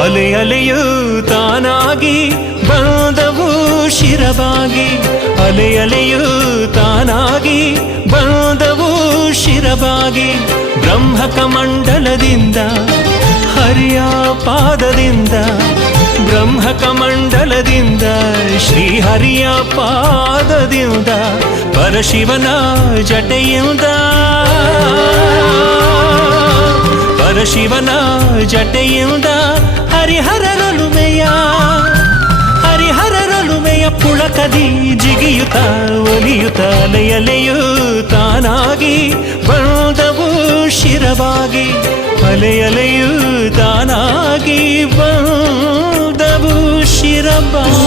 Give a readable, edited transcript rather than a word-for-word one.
ಅಲೆ ಅಲೆಯು ತಾನಾಗಿ ಬಂದವು ಶಿರಬಾಗಿ, ಅಲೆ ಅಲೆಯು ತಾನಾಗಿ ಬಂದವು ಶಿರಬಾಗಿ. ಬ್ರಹ್ಮಕ ಮಂಡಲದಿಂದ ಹರಿಯ ಪಾದದಿಂದ, ಬ್ರಹ್ಮಕ ಮಂಡಲದಿಂದ ಶ್ರೀಹರಿಯ ಪಾದದಿಂದ, ಪರಶಿವನ ಜಟೆಯಿಂದ, ಪರಶಿವನ ಜಟೆಯಿಂದ ಹರಿಹರರೊಲುಮೆಯ, ಹರಿಹರರೊಲುಮೆಯ ಪುಳಕದಿ ಜಿಗಿಯುತ್ತ ಒಲಿಯುತ್ತ ಅಲೆಯಲೆಯು ತಾನಾಗಿ ಬಂದವು ಶಿರವಾಗಿ, ಅಲೆಯಲೆಯು ತಾನಾಗಿ ಬಂದವು ಶಿರಬಾಗಿ.